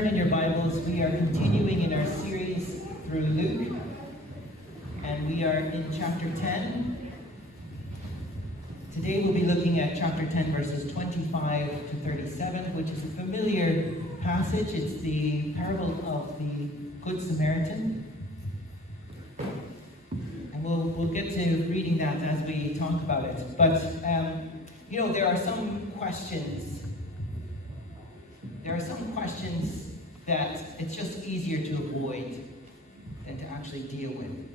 turn in your Bibles, we are continuing in our series through Luke, and we are in chapter 10. Today we'll be looking at chapter 10, verses 25 to 37, which is a familiar passage. It's the parable of the Good Samaritan. And we'll get to reading that as we talk about it. But, there are some questions. There are some questions that it's just easier to avoid than to actually deal with.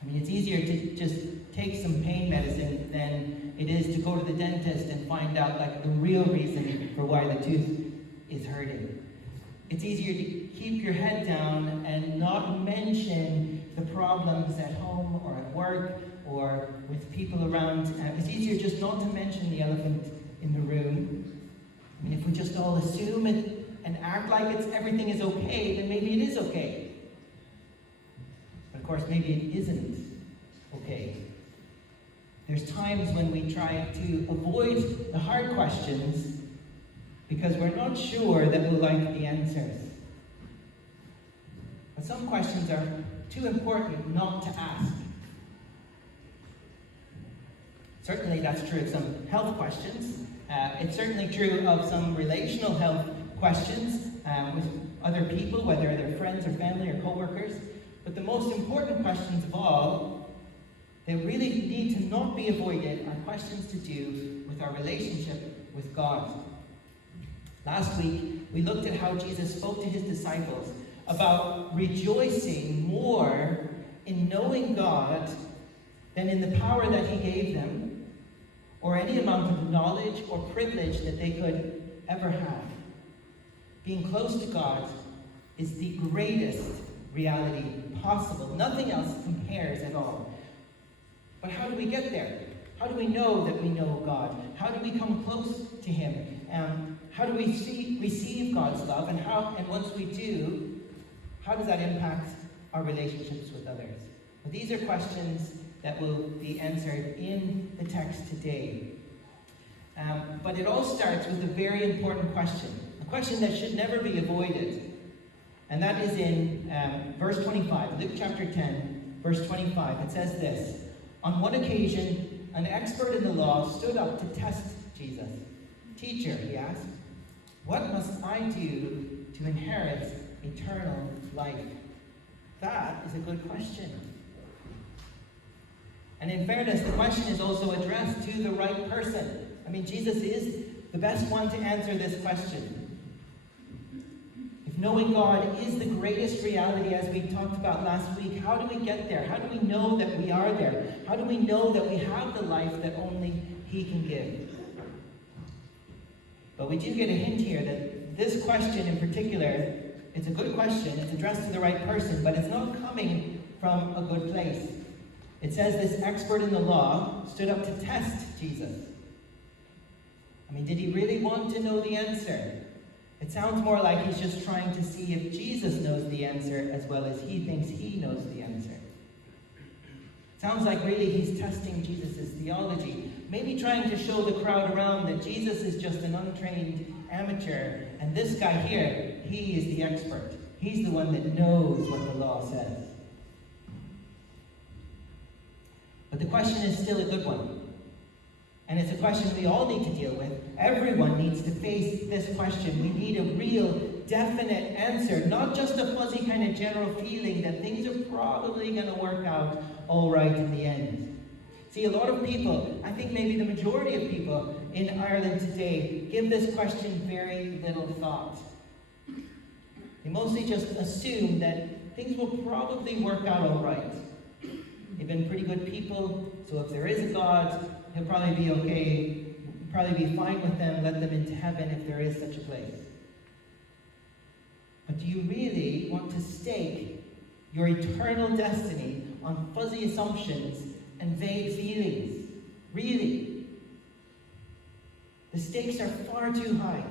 I mean, it's easier to just take some pain medicine than it is to go to the dentist and find out the real reason for why the tooth is hurting. It's easier to keep your head down and not mention the problems at home or at work or with people around. It's easier just not to mention the elephant in the room. I mean, if we just all assume it and act like everything is okay, then maybe it is okay. But of course, maybe it isn't okay. There's times when we try to avoid the hard questions because we're not sure that we'll like the answers. But some questions are too important not to ask. Certainly that's true of some health questions. It's certainly true of some relational health questions with other people, whether they're friends or family or co-workers. But the most important questions of all, that really need to not be avoided, are questions to do with our relationship with God. Last week, we looked at how Jesus spoke to his disciples about rejoicing more in knowing God than in the power that he gave them, or any amount of knowledge or privilege that they could ever have. Being close to God is the greatest reality possible. Nothing else compares at all. But how do we get there? How do we know that we know God? How do we come close to him? How do we receive God's love? And once we do, how does that impact our relationships with others? Well, these are questions that will be answered in the text today. But it all starts with a very important question, a question that should never be avoided. And that is in verse 25, Luke chapter 10, verse 25. It says this: "On one occasion, an expert in the law stood up to test Jesus. 'Teacher,' he asked, 'what must I do to inherit eternal life?'" That is a good question. And in fairness, the question is also addressed to the right person. I mean, Jesus is the best one to answer this question. If knowing God is the greatest reality, as we talked about last week, how do we get there? How do we know that we are there? How do we know that we have the life that only he can give? But we do get a hint here that this question in particular, it's a good question, it's addressed to the right person, but it's not coming from a good place. It says this expert in the law stood up to test Jesus. I mean, did he really want to know the answer? It sounds more like he's just trying to see if Jesus knows the answer as well as he thinks he knows the answer. It sounds like really he's testing Jesus' theology, maybe trying to show the crowd around that Jesus is just an untrained amateur, and this guy here, he is the expert. He's the one that knows what the law says. But the question is still a good one. And it's a question we all need to deal with. Everyone needs to face this question. We need a real, definite answer, not just a fuzzy kind of general feeling that things are probably going to work out all right in the end. See, a lot of people, I think maybe the majority of people in Ireland today, give this question very little thought. They mostly just assume that things will probably work out all right. They've been pretty good people, so if there is a God, he'll probably be okay, probably be fine with them, let them into heaven if there is such a place. But do you really want to stake your eternal destiny on fuzzy assumptions and vague feelings? Really? The stakes are far too high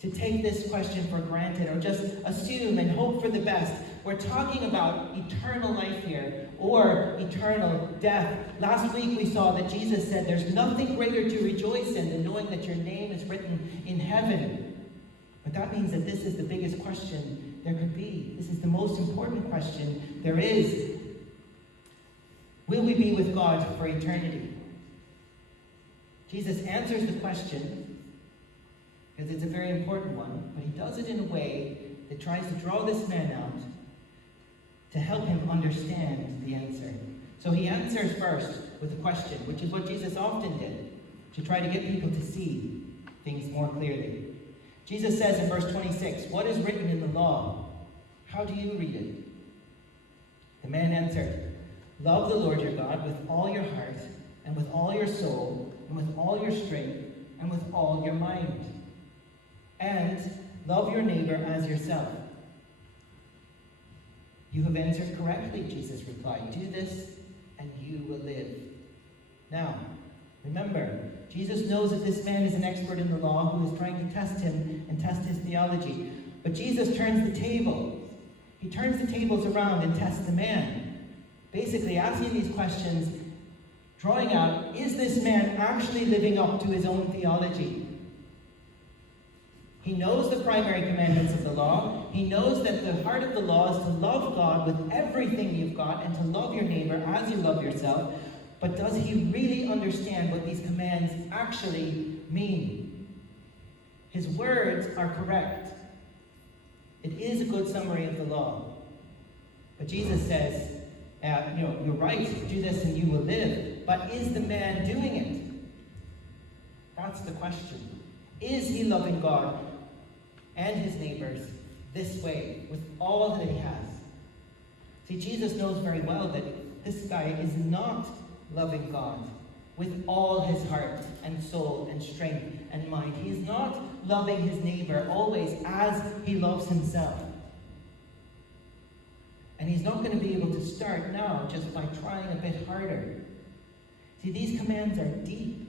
to take this question for granted or just assume and hope for the best. We're talking about eternal life here, or eternal death. Last week we saw that Jesus said there's nothing greater to rejoice in than knowing that your name is written in heaven. But that means that this is the biggest question there could be. This is the most important question there is. Will we be with God for eternity? Jesus answers the question, because it's a very important one, but he does it in a way that tries to draw this man out to help him understand the answer. So he answers first with a question, which is what Jesus often did, to try to get people to see things more clearly. Jesus says in verse 26, "What is written in the law? How do you read it?" The man answered, "Love the Lord your God with all your heart, and with all your soul, and with all your strength, and with all your mind. And love your neighbor as yourself." "You have answered correctly," Jesus replied. "Do this, and you will live." Now, remember, Jesus knows that this man is an expert in the law who is trying to test him and test his theology. But Jesus turns the tables. He turns the tables around and tests the man, basically asking these questions, drawing out, is this man actually living up to his own theology? He knows the primary commandments of the law. He knows that the heart of the law is to love God with everything you've got and to love your neighbor as you love yourself. But does he really understand what these commands actually mean? His words are correct. It is a good summary of the law. But Jesus says, you're right, do this and you will live. But is the man doing it? That's the question. Is he loving God and his neighbors this way, with all that he has? See, Jesus knows very well that this guy is not loving God with all his heart and soul and strength and mind. He is not loving his neighbor always as he loves himself. And he's not going to be able to start now just by trying a bit harder. See, these commands are deep,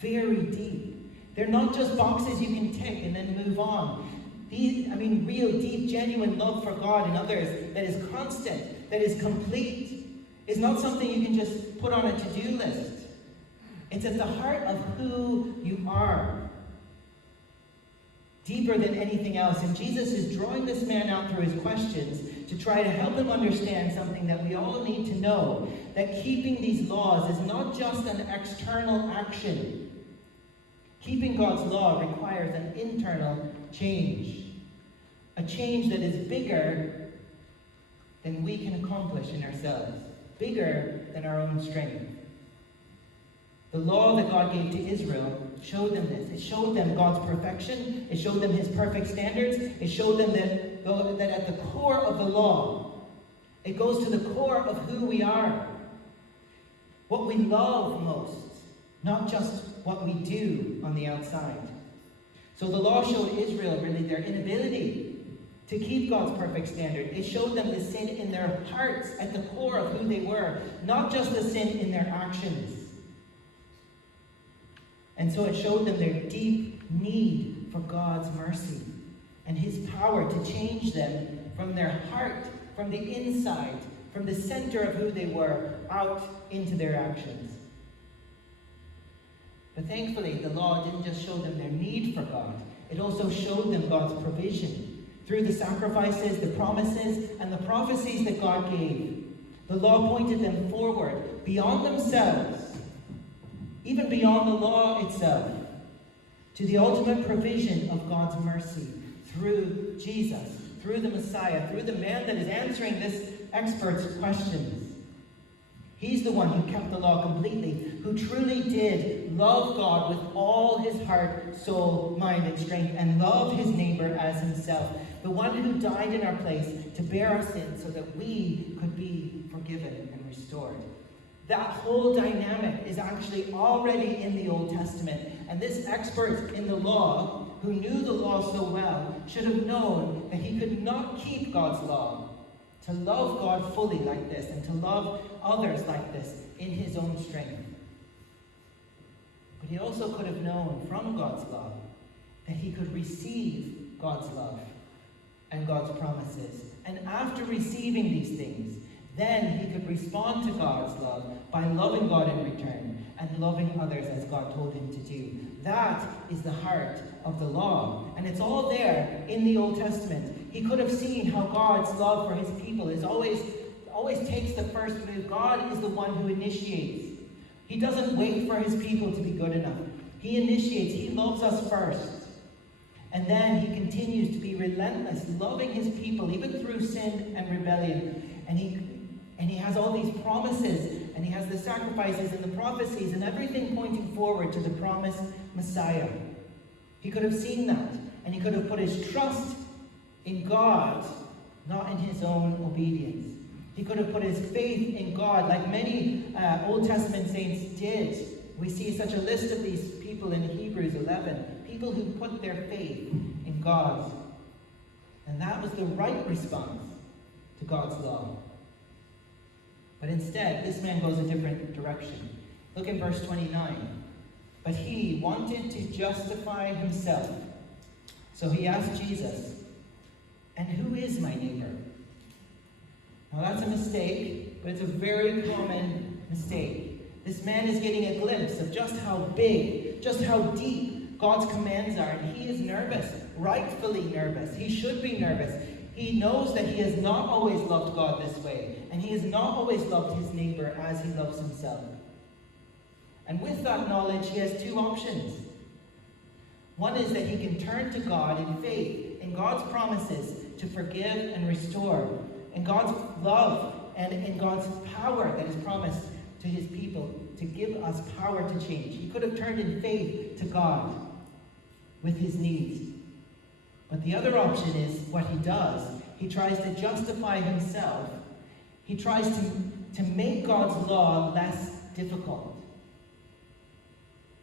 very deep. They're not just boxes you can tick and then move on. Real, deep, genuine love for God and others that is constant, that is complete, is not something you can just put on a to-do list. It's at the heart of who you are, deeper than anything else. And Jesus is drawing this man out through his questions to try to help him understand something that we all need to know, that keeping these laws is not just an external action. Keeping God's law requires an internal change, a change that is bigger than we can accomplish in ourselves, bigger than our own strength. The law that God gave to Israel showed them this. It showed them God's perfection. It showed them his perfect standards. It showed them that at the core of the law, it goes to the core of who we are, what we love most, not just what we do on the outside. So the law showed Israel really their inability to keep God's perfect standard. It showed them the sin in their hearts at the core of who they were, not just the sin in their actions. And so it showed them their deep need for God's mercy and his power to change them from their heart, from the inside, from the center of who they were, out into their actions. But thankfully, the law didn't just show them their need for God. It also showed them God's provision through the sacrifices, the promises, and the prophecies that God gave. The law pointed them forward, beyond themselves, even beyond the law itself, to the ultimate provision of God's mercy through Jesus, through the Messiah, through the man that is answering this expert's questions. He's the one who kept the law completely, who truly did love God with all his heart, soul, mind, and strength, and love his neighbor as himself. The one who died in our place to bear our sins so that we could be forgiven and restored. That whole dynamic is actually already in the Old Testament. And this expert in the law, who knew the law so well, should have known that he could not keep God's law, to love God fully like this, and to love others like this in his own strength. But he also could have known from God's law that he could receive God's love and God's promises. And after receiving these things, Then he could respond to God's love by loving God in return and loving others as God told him to do. That is the heart of the law. And it's all there in the Old Testament. He could have seen how God's love for his people is always takes the first move. God is the one who initiates. He doesn't wait for his people to be good enough. He initiates. He loves us first. And then he continues to be relentless, loving his people, even through sin and rebellion. And he has all these promises, and he has the sacrifices and the prophecies and everything pointing forward to the promised Messiah. He could have seen that, and he could have put his trust in God, not in his own obedience. He could have put his faith in God, like many Old Testament saints did. We see such a list of these people in Hebrews 11, people who put their faith in God. And that was the right response to God's law. But instead, this man goes a different direction. Look in verse 29. But he wanted to justify himself. So he asked Jesus, "And who is my neighbor?" Now that's a mistake, but it's a very common mistake. This man is getting a glimpse of just how big, just how deep God's commands are. And he is nervous, rightfully nervous. He should be nervous. He knows that he has not always loved God this way, and he has not always loved his neighbor as he loves himself. And with that knowledge, he has two options. One is that he can turn to God in faith, in God's promises to forgive and restore, in God's love and in God's power that is promised to his people to give us power to change. He could have turned in faith to God with his needs. But the other option is what he does. He tries to justify himself. He tries to make God's law less difficult.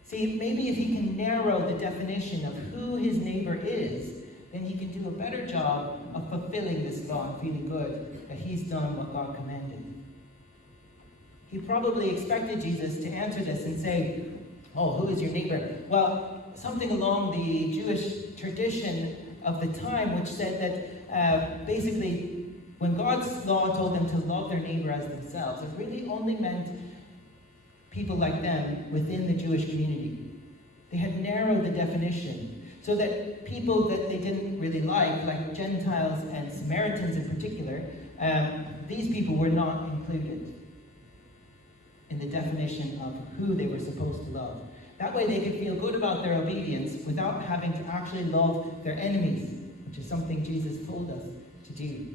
See, maybe if he can narrow the definition of who his neighbor is, then he can do a better job of fulfilling this law and feeling good that he's done what God commanded. He probably expected Jesus to answer this and say, "Oh, who is your neighbor?" Well, something along the Jewish tradition of the time, which said that basically when God's law told them to love their neighbor as themselves, it really only meant people like them within the Jewish community. They had narrowed the definition so that people that they didn't really like Gentiles and Samaritans in particular, these people were not included in the definition of who they were supposed to love. That way they could feel good about their obedience without having to actually love their enemies, which is something Jesus told us to do.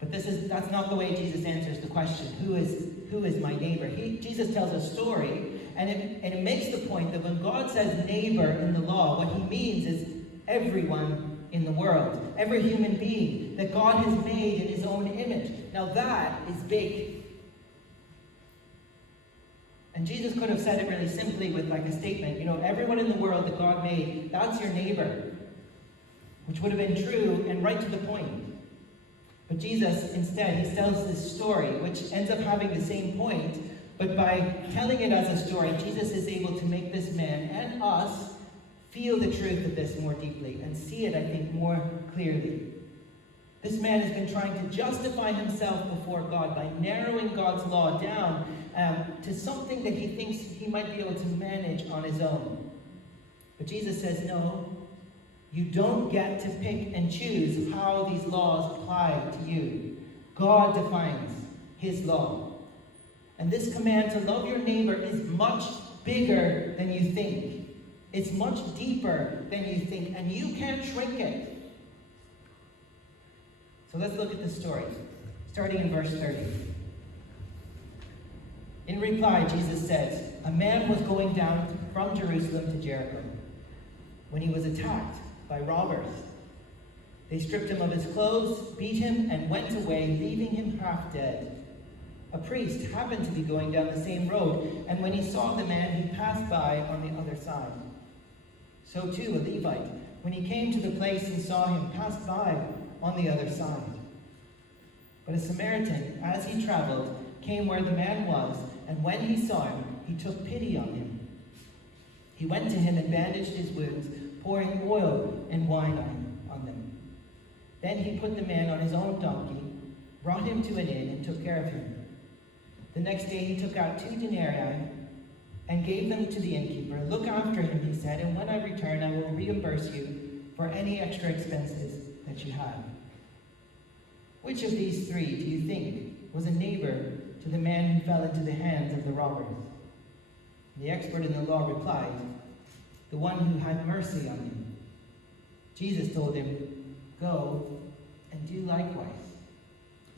But that's not the way Jesus answers the question, who is my neighbor? Jesus tells a story, and it makes the point that when God says neighbor in the law, what he means is everyone in the world, every human being that God has made in his own image. Now that is big. And Jesus could have said it really simply with like a statement, everyone in the world that God made, that's your neighbor, which would have been true and right to the point. But Jesus, instead, he tells this story, which ends up having the same point, but by telling it as a story, Jesus is able to make this man and us feel the truth of this more deeply and see it, I think, more clearly. This man has been trying to justify himself before God by narrowing God's law down to something that he thinks he might be able to manage on his own. But Jesus says, no, you don't get to pick and choose how these laws apply to you. God defines his law. And this command to love your neighbor is much bigger than you think. It's much deeper than you think, and you can't shrink it. So let's look at the story, starting in verse 30. In reply, Jesus said, a man was going down from Jerusalem to Jericho when he was attacked by robbers. They stripped him of his clothes, beat him, and went away, leaving him half dead. A priest happened to be going down the same road, and when he saw the man, he passed by on the other side. So too a Levite, when he came to the place and saw him, passed by on the other side. But a Samaritan, as he traveled, came where the man was, and when he saw him, he took pity on him. He went to him and bandaged his wounds, pouring oil and wine on them. Then he put the man on his own donkey brought him to an inn, and took care of him. The next day he took out 2 denarii and gave them to the innkeeper. Look after him, he said, and when I return, I will reimburse you for any extra expenses that you have. Which of these 3 do you think was a neighbor to the man who fell into the hands of the robbers? The expert in the law replied, the one who had mercy on him. Jesus told him, go and do likewise.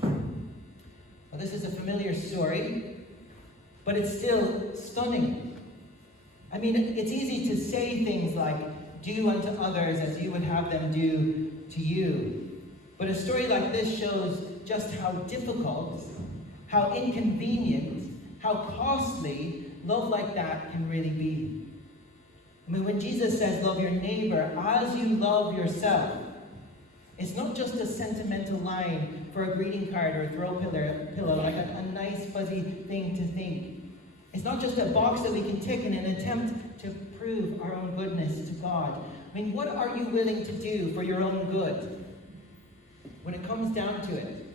Well, this is a familiar story, but it's still stunning. I mean, it's easy to say things like, do unto others as you would have them do to you. But a story like this shows just how difficult, how inconvenient, how costly love like that can really be. I mean, when Jesus says, love your neighbor as you love yourself, it's not just a sentimental line for a greeting card or a throw pillow, like a nice fuzzy thing to think. It's not just a box that we can tick in an attempt to prove our own goodness to God. I mean, what are you willing to do for your own good when it comes down to it?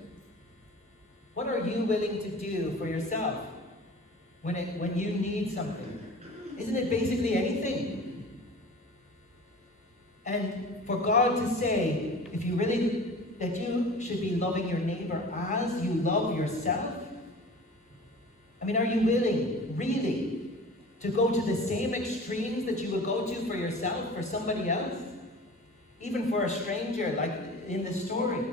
What are you willing to do for yourself when you need something? Isn't it basically anything? And for God to say, if you really, that you should be loving your neighbor as you love yourself? I mean, are you willing, really, to go to the same extremes that you would go to for yourself, for somebody else? Even for a stranger, like in the story.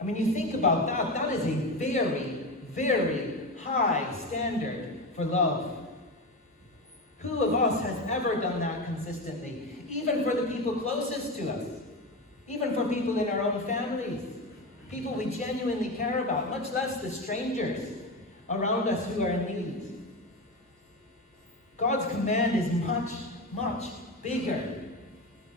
I mean, you think about that. That is a very, very high standard for love. Who of us has ever done that consistently? Even for the people closest to us. Even for people in our own families. People we genuinely care about, much less the strangers around us who are in need. God's command is much, much bigger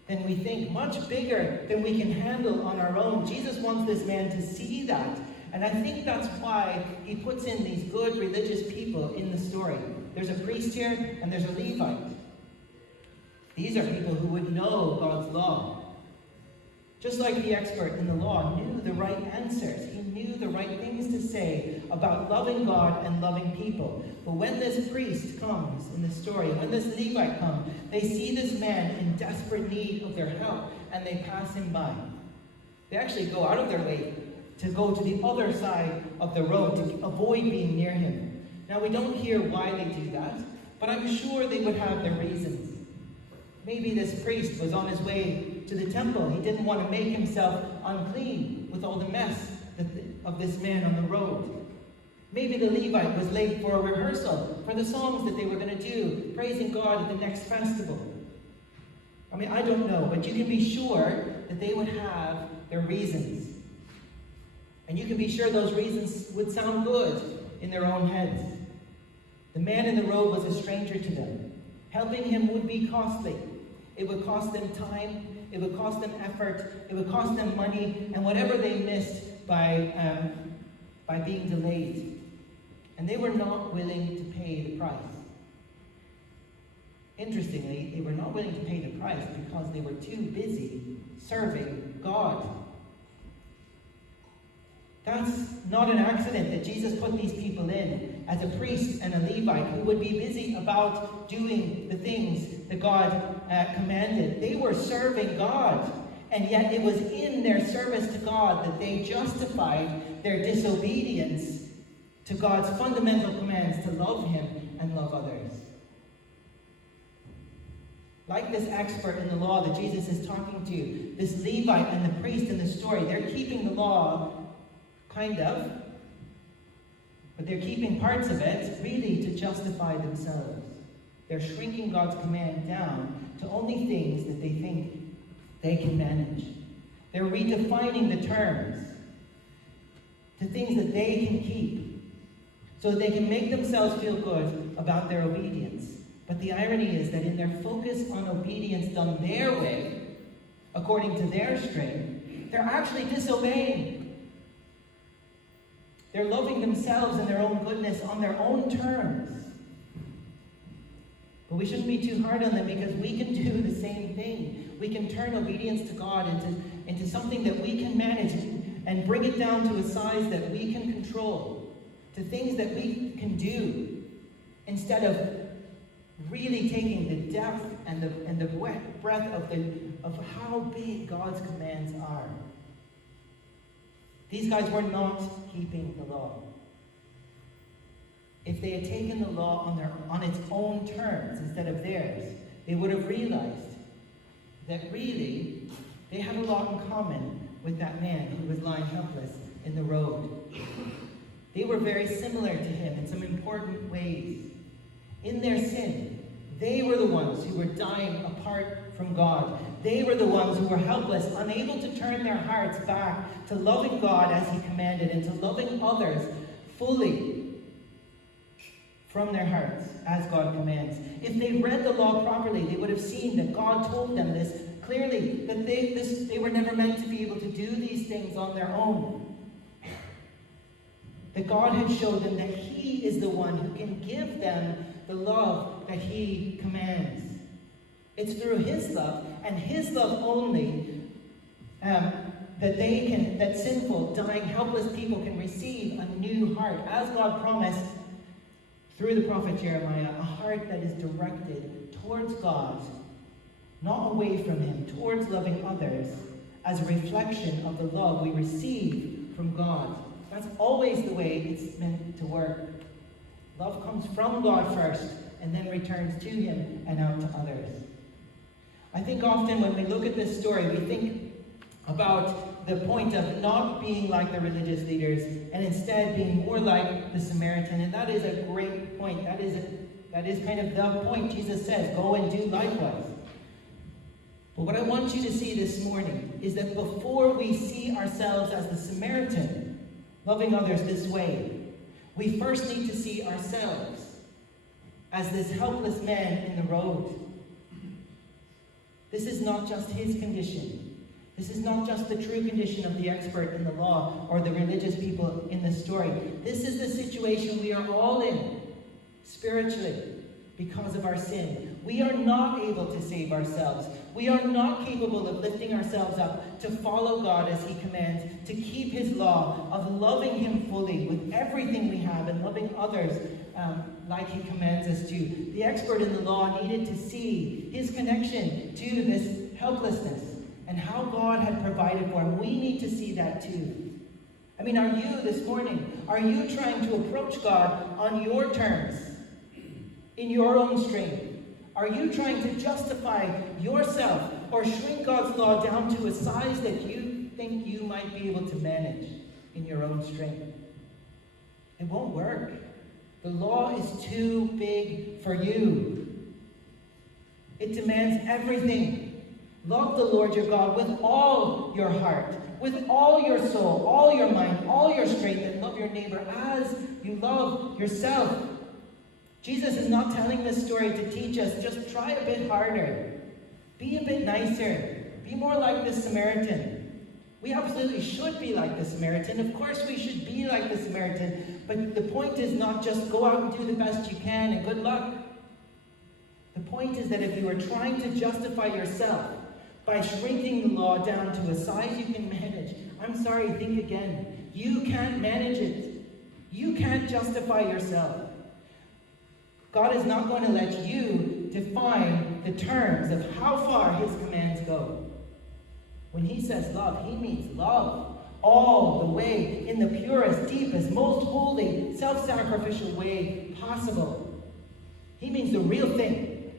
than we think, much bigger than we can handle on our own. Jesus wants this man to see that. And I think that's why he puts in these good religious people in the story. There's a priest here and there's a Levite. These are people who would know God's law. Just like the expert in the law knew the right answers. He knew the right things to say about loving God and loving people. But when this priest comes in the story, when this Levite comes, they see this man in desperate need of their help and they pass him by. They actually go out of their way to go to the other side of the road to avoid being near him. Now, we don't hear why they do that, but I'm sure they would have their reasons. Maybe this priest was on his way to the temple. He didn't want to make himself unclean with all the mess of this man on the road. Maybe the Levite was late for a rehearsal for the songs that they were going to do, praising God at the next festival. I mean, I don't know, but you can be sure that they would have their reasons. And you can be sure those reasons would sound good in their own heads. The man in the road was a stranger to them. Helping him would be costly. It would cost them time, it would cost them effort, it would cost them money, and whatever they missed by being delayed. And they were not willing to pay the price. Interestingly, they were not willing to pay the price because they were too busy serving God. That's not an accident that Jesus put these people in as a priest and a Levite who would be busy about doing the things that God commanded. They were serving God, and yet it was in their service to God that they justified their disobedience to God's fundamental commands to love Him and love others. Like this expert in the law that Jesus is talking to, this Levite and the priest in the story, they're keeping the law, kind of, but they're keeping parts of it really to justify themselves. They're shrinking God's command down to only things that they think they can manage. They're redefining the terms to things that they can keep so that they can make themselves feel good about their obedience. But the irony is that in their focus on obedience done their way, according to their strength, they're actually disobeying. They're loving themselves and their own goodness on their own terms. But we shouldn't be too hard on them because we can do the same thing. We can turn obedience to God into something that we can manage and bring it down to a size that we can control, to things that we can do, instead of really taking the depth and the breadth of how big God's commands are. These guys were not keeping the law. If they had taken the law on its own terms instead of theirs, they would have realized that really they had a lot in common with that man who was lying helpless in the road. They were very similar to him in some important ways. In their sin, they were the ones who were dying apart from God. They were the ones who were helpless, unable to turn their hearts back to loving God as he commanded and to loving others fully from their hearts as God commands. If they read the law properly, they would have seen that God told them this clearly, that they were never meant to be able to do these things on their own. That God had showed them that he is the one who can give them the love that he commands. It's through his love, and his love only, that sinful, dying, helpless people can receive a new heart. As God promised through the prophet Jeremiah, a heart that is directed towards God, not away from him, towards loving others, as a reflection of the love we receive from God. That's always the way it's meant to work. Love comes from God first, and then returns to him and out to others. I think often when we look at this story, we think about the point of not being like the religious leaders, and instead being more like the Samaritan. And that is a great point. That is kind of the point. Jesus says, go and do likewise. But what I want you to see this morning is that before we see ourselves as the Samaritan, loving others this way, we first need to see ourselves as this helpless man in the road. This is not just his condition. This is not just the true condition of the expert in the law or the religious people in the story. This is the situation we are all in, spiritually, because of our sin. We are not able to save ourselves. We are not capable of lifting ourselves up to follow God as he commands, to keep his law, of loving him fully with everything we have and loving others like he commands us to. The expert in the law needed to see his connection to this helplessness and how God had provided for him. We need to see that too. I mean, are you this morning, are you trying to approach God on your terms, in your own strength? Are you trying to justify yourself or shrink God's law down to a size that you think you might be able to manage in your own strength? It won't work. The law is too big for you. It demands everything. Love the Lord your God with all your heart, with all your soul, all your mind, all your strength, and love your neighbor as you love yourself. Jesus is not telling this story to teach us, just try a bit harder. Be a bit nicer. Be more like the Samaritan. We absolutely should be like the Samaritan. Of course we should be like the Samaritan. But the point is not just go out and do the best you can and good luck. The point is that if you are trying to justify yourself by shrinking the law down to a size you can manage, I'm sorry, think again. You can't manage it. You can't justify yourself. God is not going to let you define the terms of how far his commands go. When he says love, he means love all the way in the purest, deepest, most holy, self-sacrificial way possible. He means the real thing,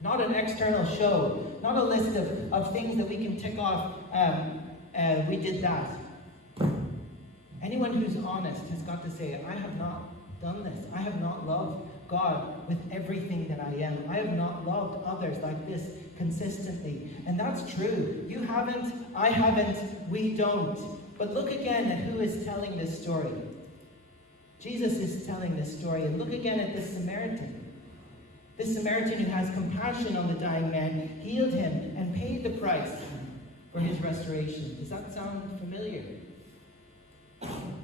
not an external show, not a list of things that we can tick off, we did that. Anyone who's honest has got to say, I have not done this. I have not loved God with everything that I am. I have not loved others like this consistently. And that's true. You haven't, I haven't, we don't. But look again at who is telling this story. Jesus is telling this story. And look again at this Samaritan. This Samaritan who has compassion on the dying man, healed him, and paid the price for his restoration. Does that sound familiar?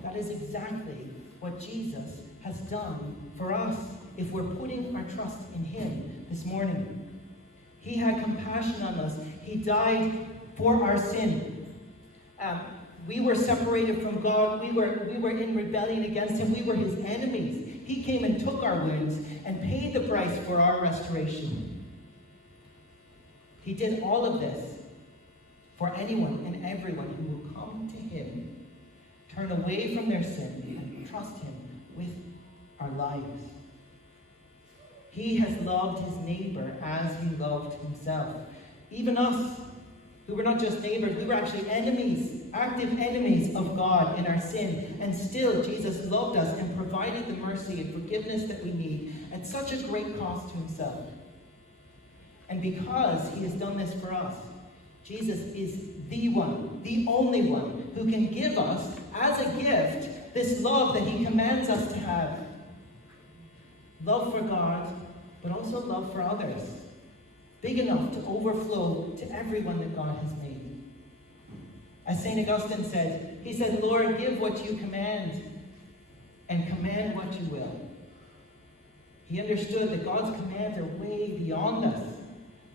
That is exactly what Jesus has done for us if we're putting our trust in him this morning. He had compassion on us. He died for our sin. We were separated from God. We were in rebellion against him. We were his enemies. He came and took our wounds and paid the price for our restoration. He did all of this for anyone and everyone who will come to him, turn away from their sin, and trust him with our lives. He has loved his neighbor as he loved himself. Even us, who were not just neighbors, we were actually enemies, active enemies of God in our sin. And still, Jesus loved us and provided the mercy and forgiveness that we need at such a great cost to himself. And because he has done this for us, Jesus is the one, the only one, who can give us, as a gift, this love that he commands us to have. Love for God, but also love for others. Big enough to overflow to everyone that God has made. As St. Augustine said, he said, Lord, give what you command, and command what you will. He understood that God's commands are way beyond us,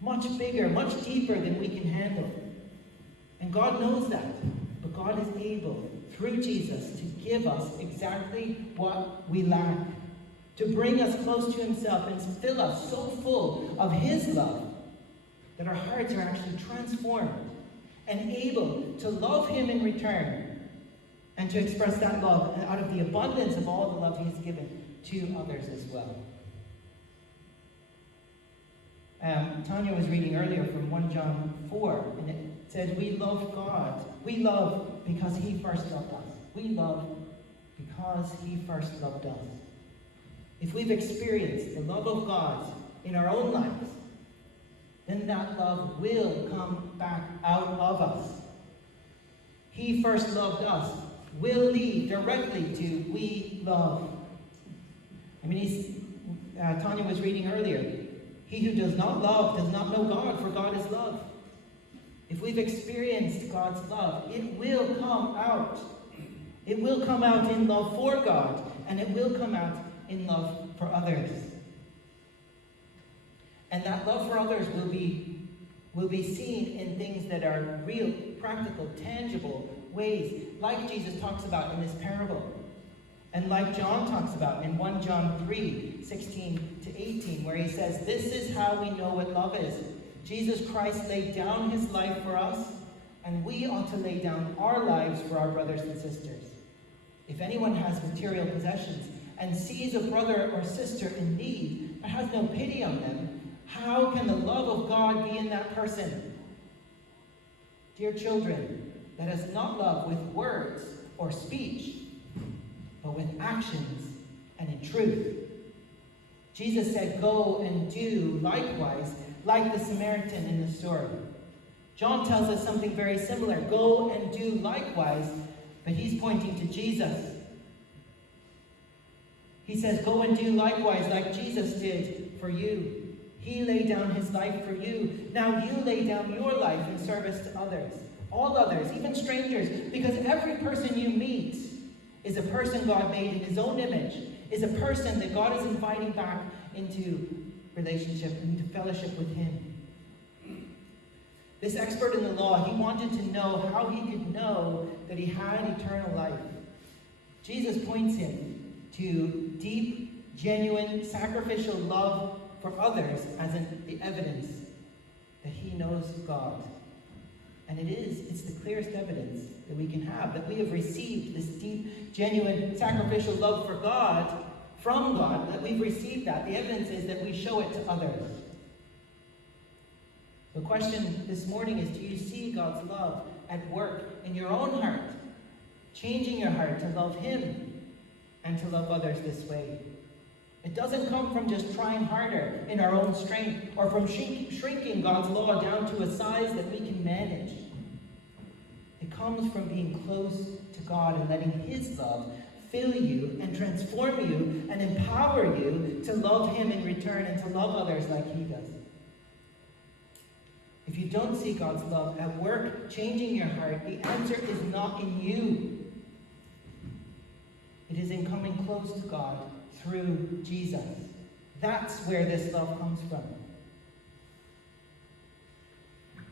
much bigger, much deeper than we can handle. And God knows that, but God is able, through Jesus, to give us exactly what we lack, to bring us close to himself and fill us so full of his love that our hearts are actually transformed and able to love him in return and to express that love out of the abundance of all the love he has given to others as well. Tanya was reading earlier from 1 John 4, and it said, we love God. We love because he first loved us. We love because he first loved us. If we've experienced the love of God in our own lives, then that love will come back out of us. He first loved us will lead directly to we love. I mean, Tanya was reading earlier, he who does not love does not know God, for God is love. If we've experienced God's love, it will come out. It will come out in love for God, and it will come out in love for others. And that love for others will be seen in things that are real, practical, tangible ways, like Jesus talks about in this parable. And like John talks about in 1 John 3, 16 to 18, where he says, this is how we know what love is. Jesus Christ laid down his life for us, and we ought to lay down our lives for our brothers and sisters. If anyone has material possessions and sees a brother or sister in need, but has no pity on them, how can the love of God be in that person? Dear children, let us not love with words or speech, but with actions and in truth. Jesus said, go and do likewise, like the Samaritan in the story. John tells us something very similar. Go and do likewise, but he's pointing to Jesus. He says, go and do likewise like Jesus did for you. He laid down his life for you. Now you lay down your life in service to others. All others, even strangers, because every person you meet is a person God made in his own image, is a person that God is inviting back into relationship, into fellowship with him. This expert in the law, he wanted to know how he could know that he had eternal life. Jesus points him to deep, genuine, sacrificial love for others as the evidence that he knows God. And it's the clearest evidence that we can have, that we have received this deep, genuine, sacrificial love for God, from God, that we've received that. The evidence is that we show it to others. The question this morning is, do you see God's love at work in your own heart, changing your heart to love him and to love others this way? It doesn't come from just trying harder in our own strength or from shrinking God's law down to a size that we can manage. It comes from being close to God and letting his love fill you and transform you and empower you to love him in return and to love others like he does. If you don't see God's love at work changing your heart, the answer is not in you. It is in coming close to God through Jesus. That's where this love comes from.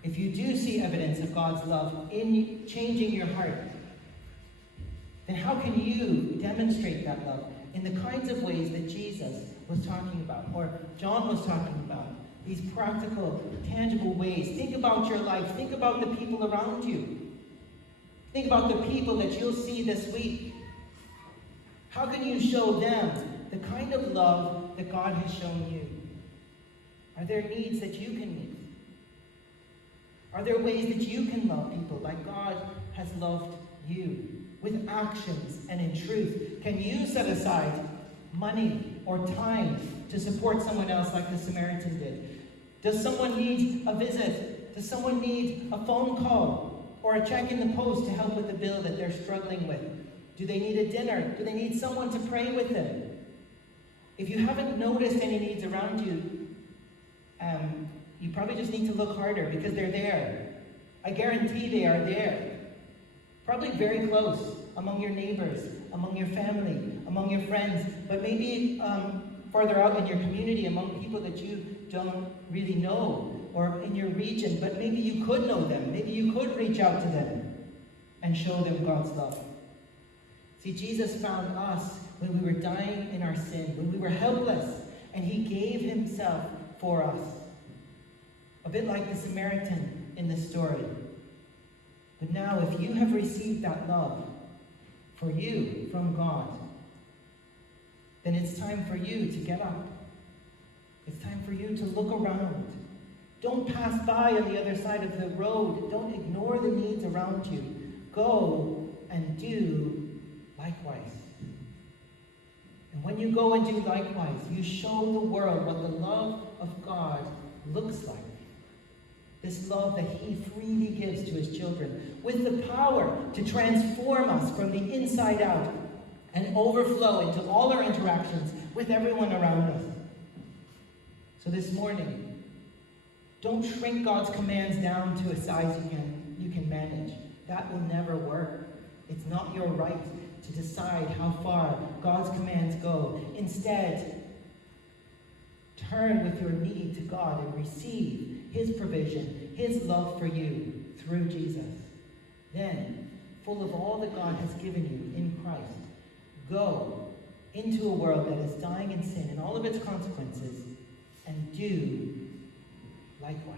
If you do see evidence of God's love in changing your heart, then how can you demonstrate that love in the kinds of ways that Jesus was talking about, or John was talking about? These practical, tangible ways. Think about your life. Think about the people around you. Think about the people that you'll see this week. How can you show them the kind of love that God has shown you? Are there needs that you can meet? Are there ways that you can love people like God has loved you? With actions and in truth. Can you set aside money or time to support someone else like the Samaritan did? Does someone need a visit? Does someone need a phone call or a check in the post to help with the bill that they're struggling with? Do they need a dinner? Do they need someone to pray with them? If you haven't noticed any needs around you, you probably just need to look harder, because they're there. I guarantee they are there. Probably very close, among your neighbors, among your family, among your friends, but maybe farther out in your community, among people that you don't really know, or in your region, but maybe you could know them. Maybe you could reach out to them and show them God's love. See, Jesus found us when we were dying in our sin, when we were helpless, and he gave himself for us. A bit like the Samaritan in this story. But now, if you have received that love for you from God, then it's time for you to get up. It's time for you to look around. Don't pass by on the other side of the road. Don't ignore the needs around you. Go and do likewise. And when you go and do likewise, you show the world what the love of God looks like. This love that he freely gives to his children, with the power to transform us from the inside out and overflow into all our interactions with everyone around us. So this morning, don't shrink God's commands down to a size you can manage. That will never work. It's not your right to decide how far God's commands go. Instead, turn with your need to God and receive his provision, his love for you through Jesus. Then, full of all that God has given you in Christ, go into a world that is dying in sin and all of its consequences, and do likewise.